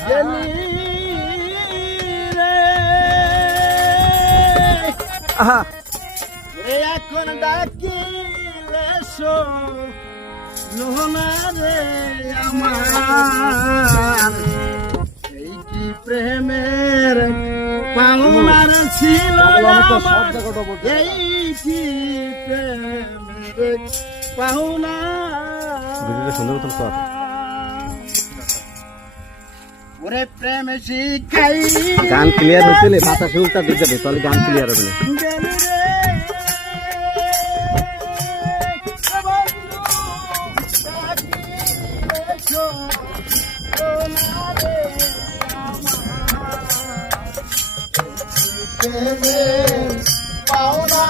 গেলি রে আহা এখন ডাকিলে লোহনা রে আমার এই কি প্রেমের পাওনার ছিল আমার এই কি প্রেমের পাওনা সুন্দর মতন কর ওরে প্রেম শিখাই গান ক্লিয়ার হচ্ছে বাতাসে উল্টা দিক যাবে তাহলে গান ক্লিয়ার হবে না পাওনা